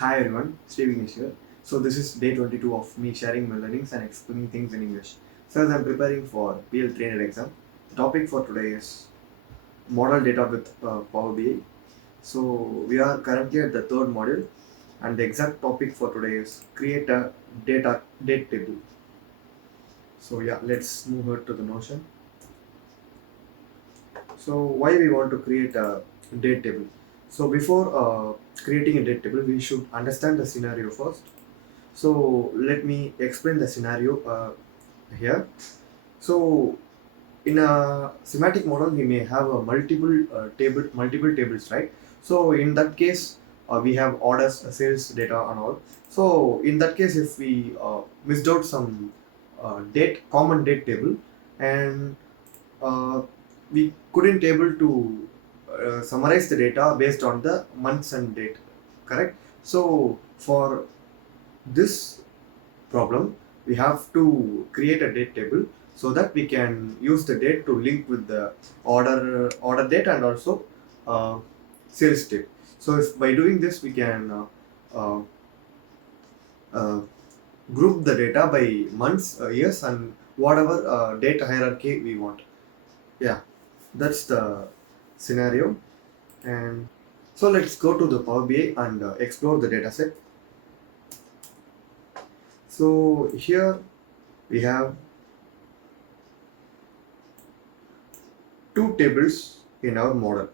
Hi everyone, Steve English here. So this is day 22 of me sharing my learnings and explaining things in English. So as I'm preparing for PL trainer exam, the topic for today is model data with Power BI. So we are currently at the third module and the exact topic for today is create a date table. So yeah, let's move here to the Notion. So why we want to create a date table? So before creating a date table, we should understand the scenario first. So let me explain the scenario here. So in a semantic model, we may have a multiple tables, right? So in that case, we have orders, sales data, and all. So in that case, if we missed out some common date table, and uh, we couldn't able to summarize the data based on the months and date, correct? So for this problem, we have to create a date table so that we can use the date to link with the order date and also uh, sales date. So if by doing this we can uh, uh, group the data by months, years, and whatever date hierarchy we want. Yeah, that's the scenario. And so let's go to the Power BI and explore the data set. So here we have two tables in our model,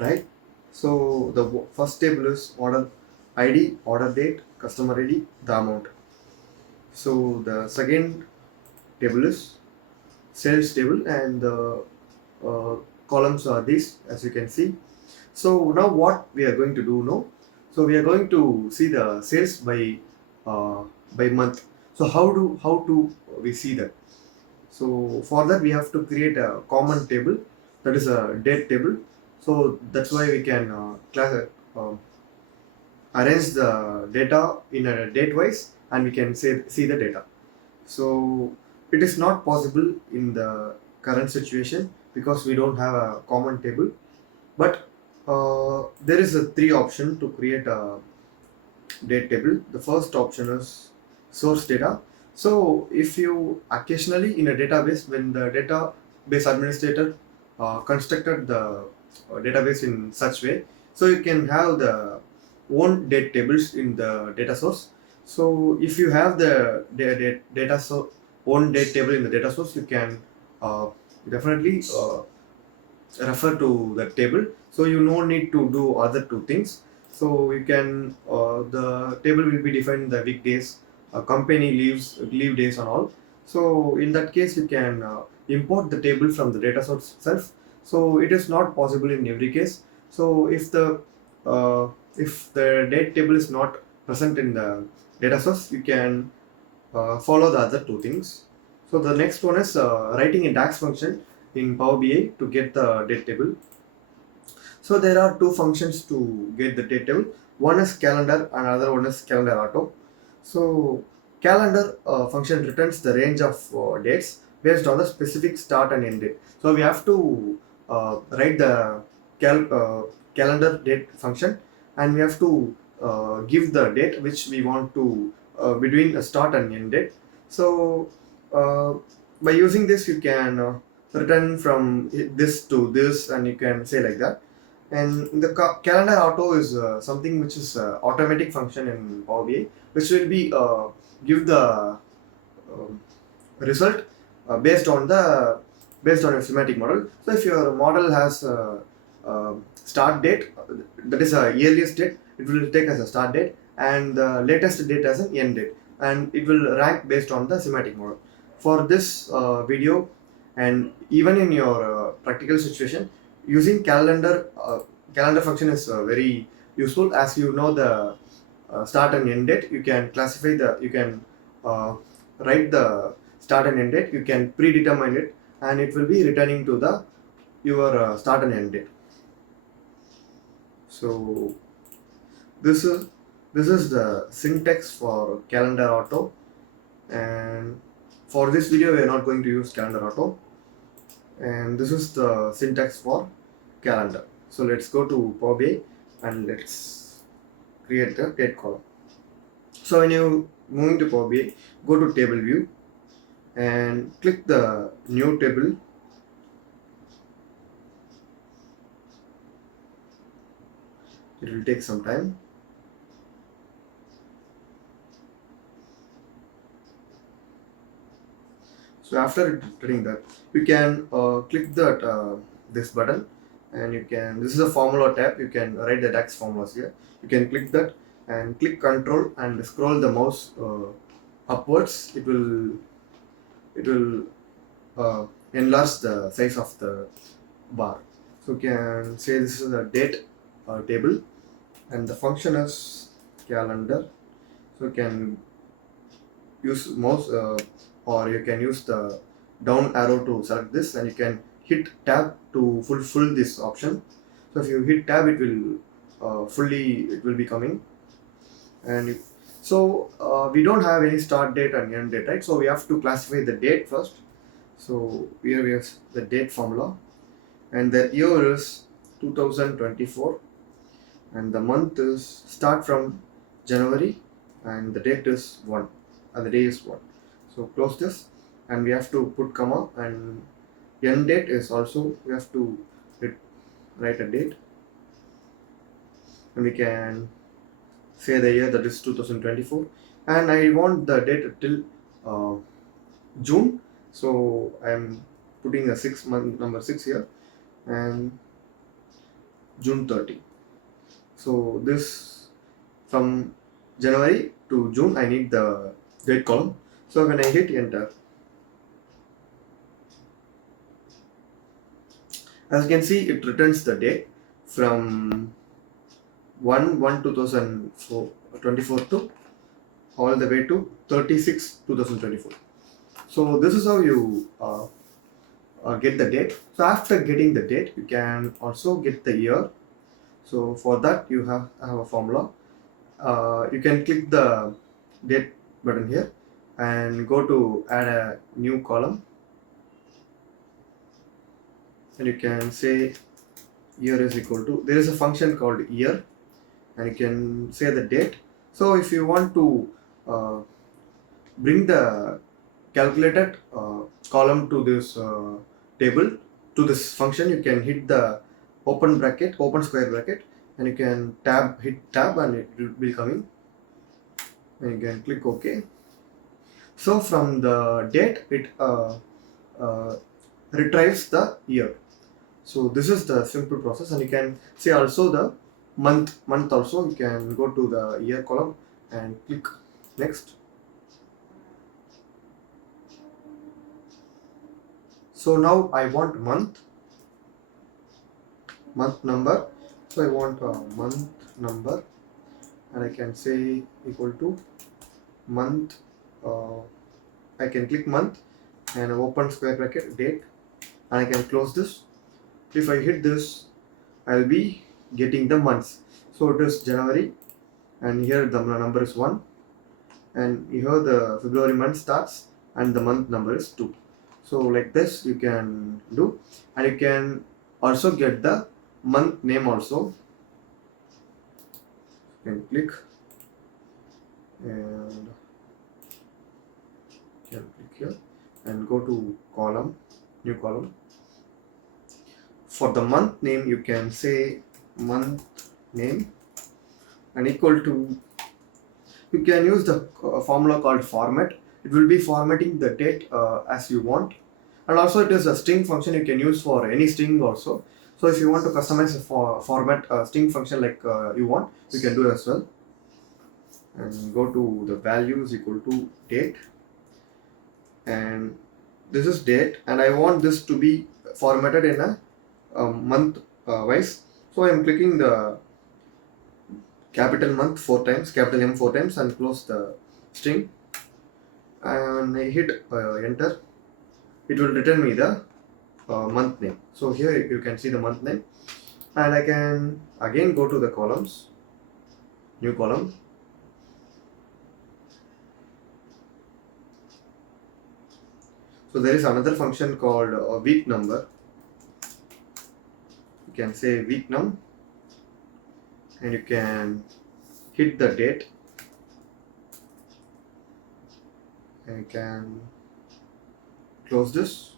right? So the first table is order ID, order date, customer ID, the amount. So the second table is sales table, and the uh, columns are these, as you can see. So now what we are going to do now? So we are going to see the sales uh, by month. So how to we see that? So for that we have to create a common table, that is a date table. So that's why we can uh, arrange the data in a date wise, and we can see the data. So it is not possible in the current situation because we don't have a common table. But there is a three option to create a date table. The first option is source data. So if you occasionally in a database, when the database administrator constructed the database in such way, so you can have the own date tables in the data source. So if you have the data own date table in the data source, you can uh, definitely refer to the table, so you no need to do other two things. So you can the table will be defined the weekdays, company leave days and all. So in that case you can import the table from the data source itself. So it is not possible in every case. So uh, if the date table is not present in the data source, you can follow the other two things. So the next one is writing a DAX function in Power BI to get the date table. So there are two functions to get the date table. One is calendar and another one is calendar auto. So calendar function returns the range of dates based on the specific start and end date. So we have to write the calendar date function, and we have to give the date which we want to between a start and end date. So uh, by using this you can return from this to this, and you can say like that. And the calendar auto is something which is automatic function in Power BI, which will be give the result based on a semantic model. So if your model has start date, that is a earliest date, it will take as a start date, and the latest date as an end date, and it will rank based on the semantic model. For this video, and even in your practical situation, using calendar function is very useful, as you know the start and end date. You can classify the you can uh, write the start and end date. You can predetermine it, and it will be returning to the your start and end date. So this is this is the syntax for calendar auto, and for this video we are not going to use calendar auto, and this is the syntax for calendar. So let's go to Power BI and let's create the date column. So when you move into Power BI, go to table view and click the new table. It will take some time. So after doing that, you can click that this button, and you can. This is a formula tab. You can write the DAX formulas here. You can click that and click Control and scroll the mouse upwards. It will enlarge the size of the bar. So you can say this is a date table, and the function is calendar. So you can use mouse or you can use the down arrow to select this, and you can hit tab to fulfill this option. So if you hit tab, it will it will be coming. And we don't have any start date and end date, right? So we have to classify the date first. So here we have the date formula, and the year is 2024, and the month is start from January, and the date is 1, and the day is 1. So close this, and we have to put comma, and end date is also we have to write a date, and we can say the year, that is 2024, and I want the date till June. So I'm putting a 6-month number 6 here, and June 30. So this from January to June, I need the date column. So when I hit enter, as you can see, it returns the date from 1/1/2024 to all the way to 36/2024. So this is how you get the date. So after getting the date, you can also get the year. So for that, you have a formula. You can click the date button here and go to add a new column, and you can say year is equal to, there is a function called year, and you can say the date. So if you want to bring the calculated column to this table, to this function, you can hit the open square bracket, and you can hit tab, and it will be coming, and you can click OK. So from the date, it retrieves the year. So this is the simple process, and you can say also the month also. You can go to the year column and click next. So now I want month number. So I want a month number, and I can say equal to month. I can click month and open square bracket date, and I can close this. If I hit this, I'll be getting the months. So it is January, and here the number is 1, and here the February month starts, and the month number is 2. So like this you can do, and you can also get the month name also. You can click and you can click here and go to column, new column. For the month name, you can say month name, and equal to, you can use the formula called format. It will be formatting the date as you want, and also it is a string function you can use for any string also. So if you want to customize a format string function like you want, you can do as well. And go to the values equal to date, and this is date, and I want this to be formatted in a month wise. So I am clicking the capital month 4 times, capital M 4 times, and close the string, and I hit enter. It will return me the month name. So here you can see the month name, and I can again go to the columns, new column. So there is another function called week number. You can say week num, and you can hit the date. I can close this.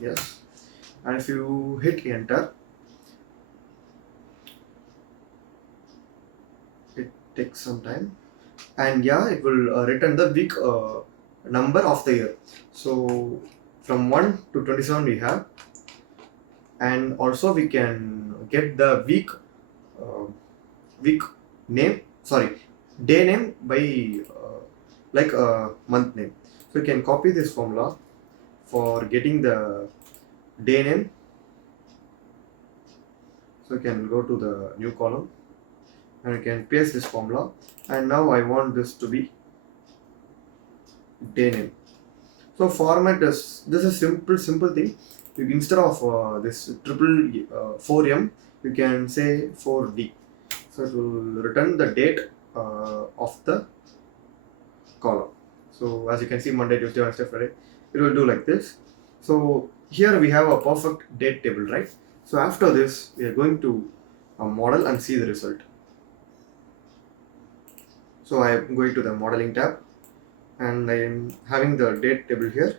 Yes. And if you hit enter, it takes some time. And yeah, it will return the week number of the year. So from 1 to 27 we have, and also we can get the week name, sorry, day name by like a month name. So you can copy this formula for getting the day name. So you can go to the new column and you can paste this formula, and now I want this to be day name. So format is, this is simple thing. You instead of this triple 4M, you can say 4D. So it will return the date of the column. So as you can see, Monday, Tuesday, Wednesday, Friday, it will do like this. So here we have a perfect date table, right? So after this, we are going to model and see the result. So I am going to the modeling tab, and I am having the date table here.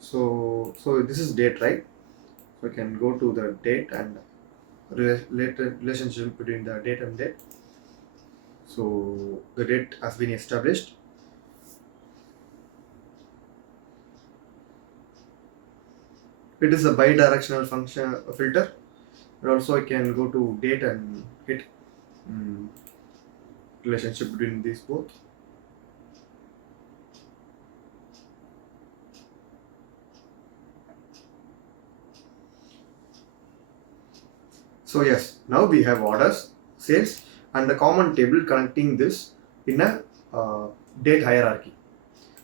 So this is date, right? So I can go to the date and relationship between the date and date. So the date has been established. It is a bi-directional function filter. And also I can go to date and hit relationship between these both. So yes, now we have orders, sales, and the common table connecting this in a date hierarchy.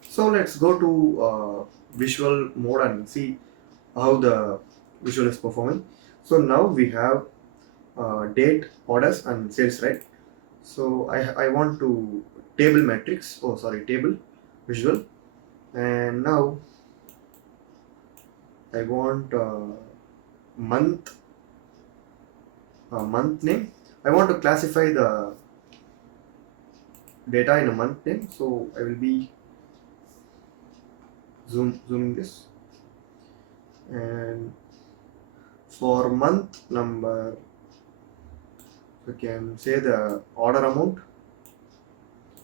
So let's go to visual mode and see how the visual is performing. So now we have date, orders, and sales, right? So I want to table matrix, table visual, and now I want month name. I want to classify the data in a month name, so I will be zooming this, and for month number we can say the order amount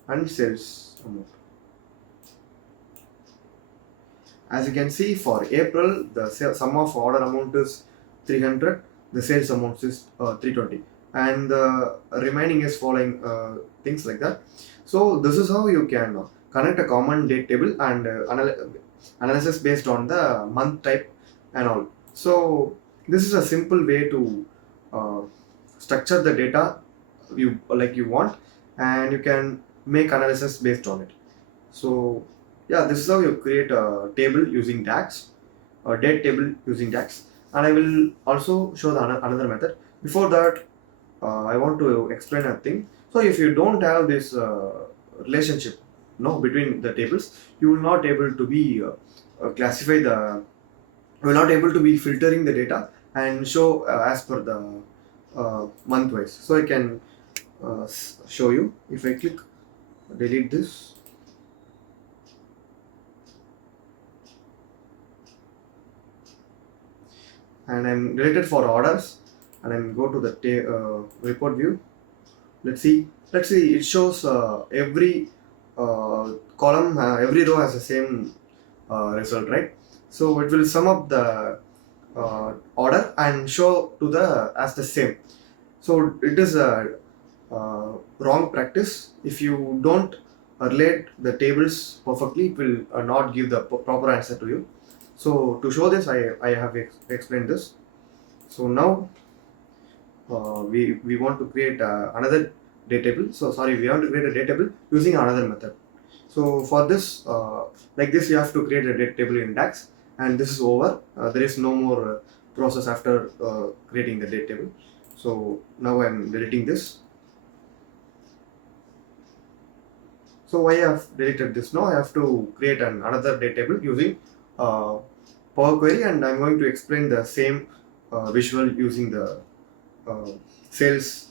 and sales amount. As you can see, for April the sum of order amount is 300, the sales amount is 320, and the remaining is following things like that. So this is how you can connect a common date table and analysis based on the month type and all. So this is a simple way to structure the data you want, and you can make analysis based on it. So yeah, this is how you create a table using DAX, a date table using DAX, and I will also show the another method. Before that, I want to explain a thing. So if you don't have this relationship between the tables, you will not able to be classify the, you will not able to be filtering the data and show as per the month wise. So I can show you. If I click delete this, and I'm deleted for orders, and I'm go to the report view. Let's see, it shows every column, every row has the same result, right? So it will sum up the order and show to the as the same. So it is a wrong practice. If you don't relate the tables perfectly, it will not give the proper answer to you. So to show this, I have explained this. So now we want to create another date table. We want to create a date table using another method. So for this, like this, you have to create a date table in DAX, and this is over. There is no more process after creating the date table. So now I am deleting this. So why I have deleted this? Now I have to create another date table using Power Query, and I'm going to explain the same visual using the sales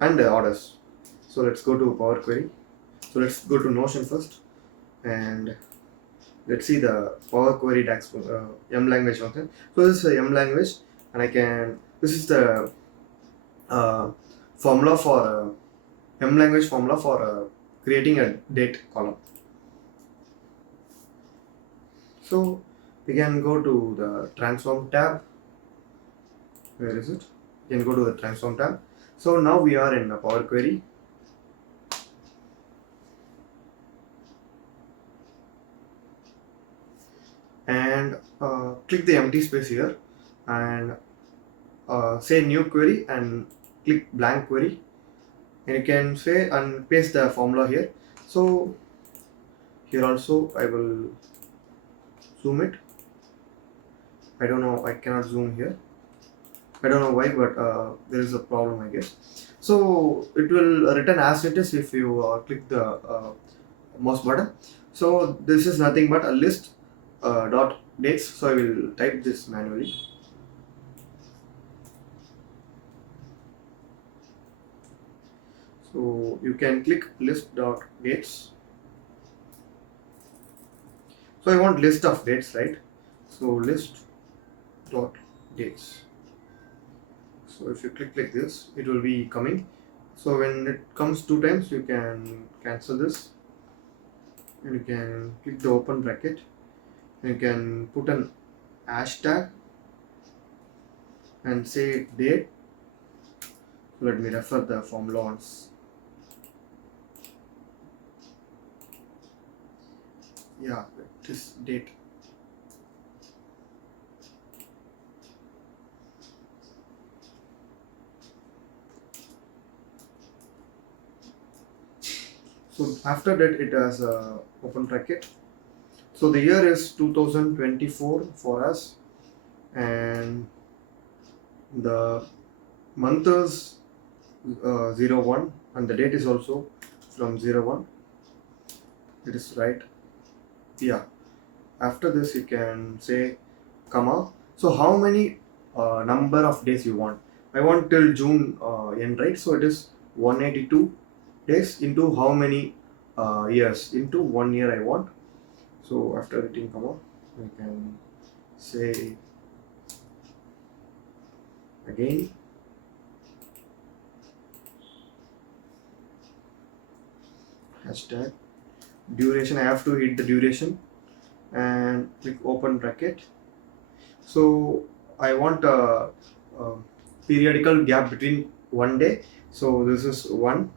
and the orders. So let's go to Power Query. So let's go to Notion first, and let's see the Power Query DAX M language function. So this is a M language, and this is the formula for M language formula for creating a date column. So we can go to the transform tab. Where is it? You can go to the transform tab. So now we are in Power Query. And click the empty space here and say new query and click blank query, and you can say and paste the formula here. So here also I will zoom it. I don't know, I cannot zoom here. I don't know why, but there is a problem, I guess. So it will return as it is if you click the mouse button. So this is nothing but a list dot dates. So I will type this manually. So you can click list dot dates. So I want list of dates, right? So list dot dates. So if you click like this, it will be coming. So when it comes 2 times, you can cancel this, and you can click the open bracket, and you can put an hashtag and say date. Let me refer the formula once. Yeah, this date. So after that, it has a open bracket. So the year is 2024 for us, and the month is 01, and the date is also from 01. It is right. Yeah. After this, you can say comma. So how many number of days you want? I want till June end, right? So it is 182 days into how many years? Into 1 year I want. So after hitting comma, I can say again hashtag duration. I have to hit the duration and click open bracket. So I want a periodical gap between 1 day. So this is 1,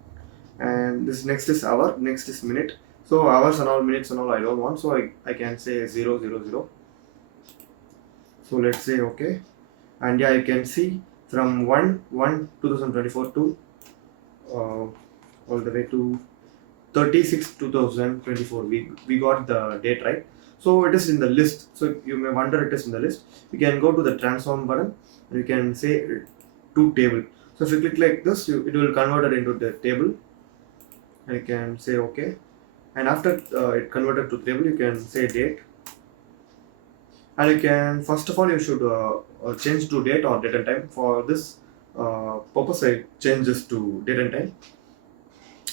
and this next is hour, next is minute. So hours and all, minutes and all I don't want, so I can say 0, 0, 0. So let's say okay, and yeah, you can see from 1/1/2024 to all the way to 36/2024 we got the date, right? So it is in the list. So you may wonder it is in the list. You can go to the transform button, and you can say to table. So if you click like this, it will convert it into the table, and you can say okay. And after it converted to table, you can say date, and you can, first of all, you should change to date or date and time. For this purpose, I change this to date and time.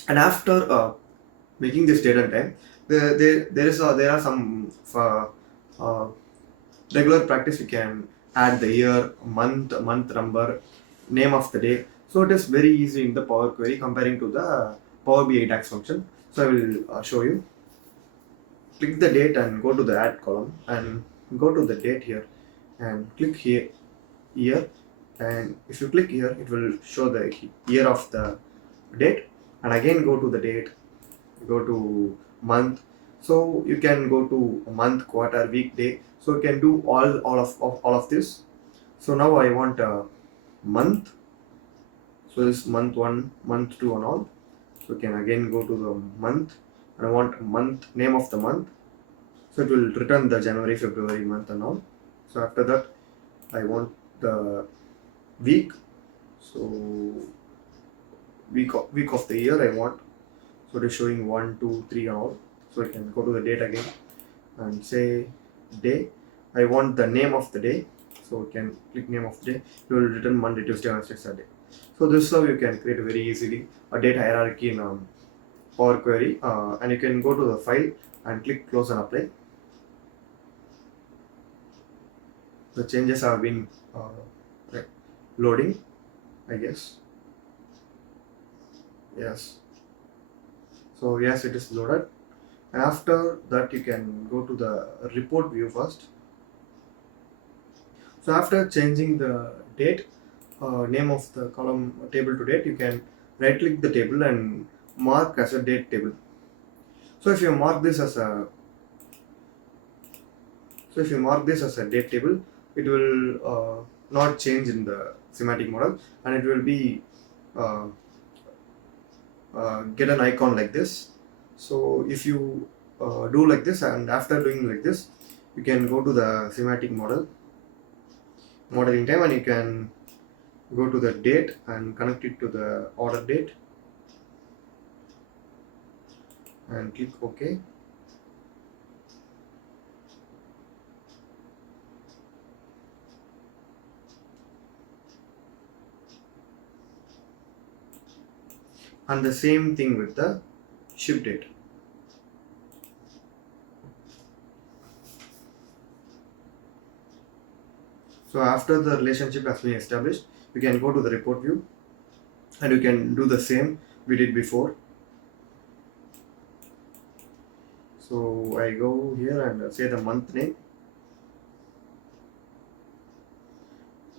And after making this date and time, there are some uh, regular practice. You can add the year, month number, name of the day. So it is very easy in the Power Query comparing to the Power BI DAX function. So I will show you. Click the date and go to the add column, and go to the date here and click here, and if you click here, it will show the year of the date, and again go to the date, go to month. So you can go to month, quarter, week, day. So you can do all of this. So now I want a month. So this month 1, month 2 and all. So you can again go to the month, and I want month, name of the month. So it will return the January, February month and all. So after that, I want the week. So week of the year I want. So it is showing 1, 2, 3 and all. So I can go to the date again and say day. I want the name of the day. So I can click name of the day. It will return Monday, Tuesday, Wednesday, Saturday. So this is how you can create very easily a date hierarchy in Power Query, and you can go to the file and click close and apply. The changes have been like loading, I guess. Yes. So yes, it is loaded. And after that, you can go to the report view first. So after changing the date, name of the column table to date, you can right click the table and mark as a date table. So if you mark this as a date table, it will not change in the semantic model, and it will be uh, get an icon like this. So if you do like this, and after doing like this, you can go to the semantic modeling time, and you can go to the date and connect it to the order date and click OK. And the same thing with the ship date. So after the relationship has been established, you can go to the report view and you can do the same we did before. So I go here and say the month name,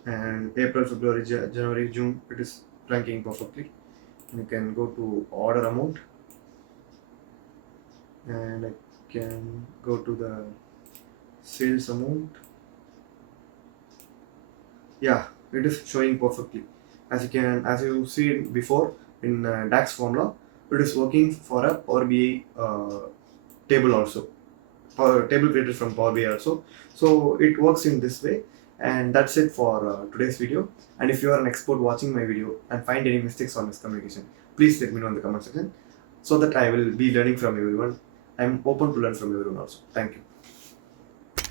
and April, February, January, June, it is ranking perfectly. You can go to order amount, and I can go to the sales amount. Yeah, it is showing perfectly. As you see before in DAX formula, it is working for a Power BI table also, or table created from Power BI also. So it works in this way, and that's it for today's video. And if you are an expert watching my video and find any mistakes or miscommunication, please let me know in the comment section so that I will be learning from everyone. I'm open to learn from everyone also. Thank you.